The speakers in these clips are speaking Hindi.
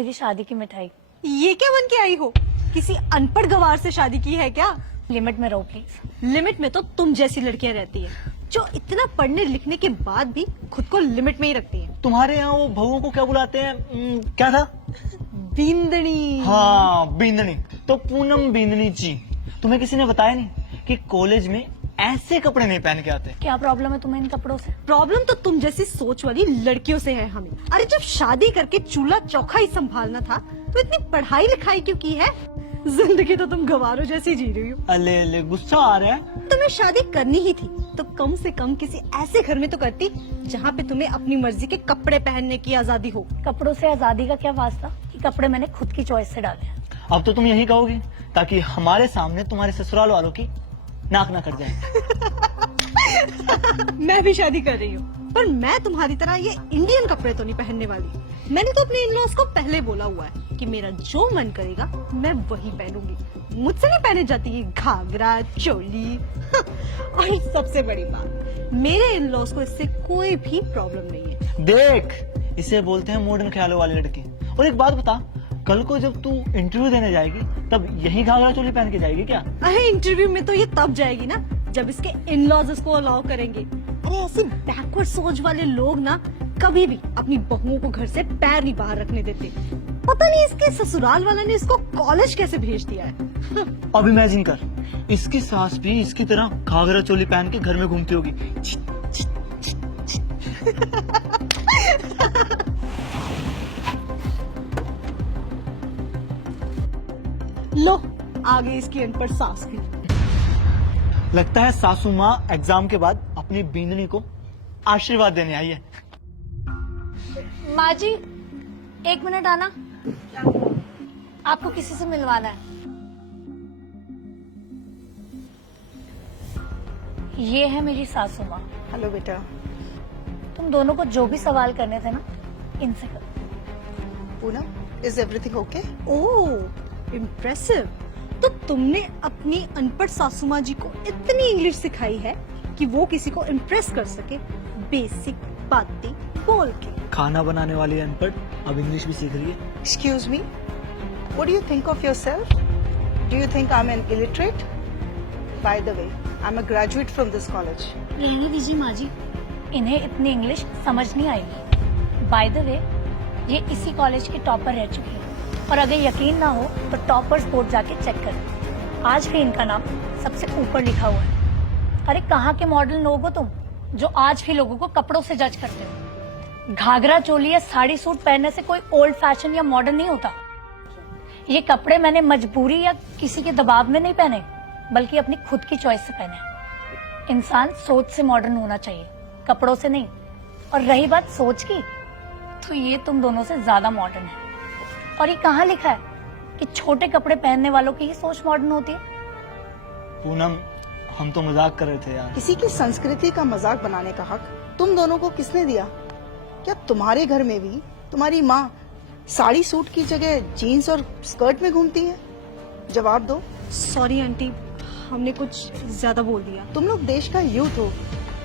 मेरी शादी की मिठाई। ये क्या बन के आई हो? किसी अनपढ़ गवार से शादी की है क्या? लिमिट में रहो प्लीज। लिमिट में तो तुम जैसी लड़कियां रहती है, जो इतना पढ़ने लिखने के बाद भी खुद को लिमिट में ही रखती है। तुम्हारे यहाँ वो बहुओं को क्या बुलाते हैं? क्या था? बींदनी। हाँ, बींदनी। तो पूनम बींदनी जी, तुम्हें किसी ने बताया नहीं कि कॉलेज में ऐसे कपड़े नहीं पहन के आते? क्या प्रॉब्लम है तुम्हें इन कपड़ों से? प्रॉब्लम तो तुम जैसी सोच वाली लड़कियों से है हमें। अरे जब शादी करके चूल्हा चौखा ही संभालना था तो इतनी पढ़ाई लिखाई क्यों की है? जिंदगी तो तुम गवारों जैसी जी रही हो। अले गुस्सा आ रहा है। तुम्हें शादी करनी ही थी तो कम से कम किसी ऐसे घर में तो करती जहाँ पे तुम्हें अपनी मर्जी के कपड़े पहनने की आजादी हो। कपड़ों से आजादी का क्या वास्ता कि कपड़े मैंने खुद की चॉइस से डाले। अब तो तुम यही कहोगी ताकि हमारे सामने तुम्हारे ससुराल वालों की नाक ना कट जाए। मैं भी शादी कर रही हूँ, पर मैं तुम्हारी तरह ये इंडियन कपड़े तो नहीं पहनने वाली। मैंने तो अपने इन-लॉज को पहले बोला हुआ है कि मेरा जो मन करेगा मैं वही पहनूंगी। मुझसे नहीं पहने जाती ये घाघरा चोली। और सबसे बड़ी बात, मेरे इन-लॉज को इससे कोई भी प्रॉब्लम नहीं है। देख, इसे बोलते हैं मॉडर्न ख्यालों वाली लड़की। और एक बात बता, कल को जब तू इंटरव्यू देने जाएगी तब यही घाघरा चोली पहन के जाएगी क्या? अरे इंटरव्यू में तो ये तब जाएगी ना जब इसके इन-लॉज इसको अलाउ करेंगे। अरे ऐसे बैकवर्ड सोच वाले लोग ना कभी भी अपनी बहुओं को घर से पैर नहीं बाहर रखने देते। पता नहीं इसके ससुराल वाला ने इसको कॉलेज कैसे भेज दिया है। अब इमेजिन कर, इसकी सास भी इसकी तरह घाघरा चोली पहन के घर में घूमती होगी। लो आ गई इसकी अनपढ़ सास भी। लगता है सासू माँ एग्जाम के बाद अपनी बींदनी को आशीर्वाद देने आई है। माँ जी, एक मिनट आना, आपको किसी से मिलवाना है। ये है मेरी सासू माँ। हेलो बेटा। तुम दोनों को जो भी सवाल करने थे ना, इनसे करो। Poonam, is everything okay? Oh impressive. तो तुमने अपनी अनपढ़ सासू माँ जी को इतनी इंग्लिश सिखाई है कि वो किसी को इम्प्रेस कर सके बेसिक बातें बोल के। खाना बनाने वाली अनपढ़ अब इंग्लिश भी सीख रही है। Excuse me, what do you think of yourself? Do you think I'm an illiterate? By the way, I'm a graduate from this college. रहने दीजिए माँ जी, इन्हें इतनी इंग्लिश समझ नहीं आएगी। बाय द वे, ये इसी कॉलेज की टॉपर रह चुकी है और अगर यकीन ना हो तो टॉपर्स बोर्ड जाके चेक करें। आज भी इनका नाम सबसे ऊपर लिखा हुआ है। अरे कहाँ के मॉडर्न लोग हो तुम, जो आज भी लोगों को कपड़ों से जज करते हो। घाघरा चोली या साड़ी सूट पहनने से कोई ओल्ड फैशन या मॉडर्न नहीं होता। ये कपड़े मैंने मजबूरी या किसी के दबाव में नहीं पहने, बल्कि अपनी खुद की चॉइस से पहने। इंसान सोच से मॉडर्न होना चाहिए, कपड़ों से नहीं। और रही बात सोच की, तो ये तुम दोनों से ज्यादा मॉडर्न है। और ये कहाँ लिखा है कि छोटे कपड़े पहनने वालों की ही सोच मॉडर्न होती है? पूनम, हम तो मजाक कर रहे थे यार। किसी की संस्कृति का मजाक बनाने का हक तुम दोनों को किसने दिया? क्या तुम्हारे घर में भी तुम्हारी माँ साड़ी सूट की जगह जीन्स और स्कर्ट में घूमती है? जवाब दो। सॉरी आंटी, हमने कुछ ज्यादा बोल दिया। तुम लोग देश का यूथ हो,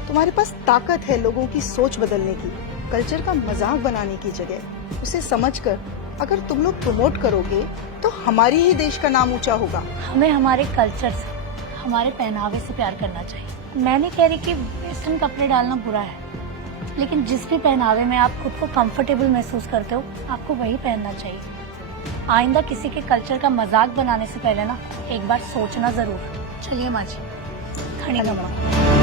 तुम्हारे पास ताकत है लोगों की सोच बदलने की। कल्चर का मजाक बनाने की जगह उसे समझकर अगर तुम लोग प्रमोट करोगे तो हमारी ही देश का नाम ऊंचा होगा। हमें हमारे कल्चर से, हमारे पहनावे से प्यार करना चाहिए। मैं नहीं कह रही कि वेस्टर्न कपड़े डालना बुरा है, लेकिन जिस भी पहनावे में आप खुद को कंफर्टेबल महसूस करते हो, आपको वही पहनना चाहिए। आइंदा किसी के कल्चर का मजाक बनाने से पहले ना एक बार सोचना जरूर। चलिए माँ जी, खड़ी नमक।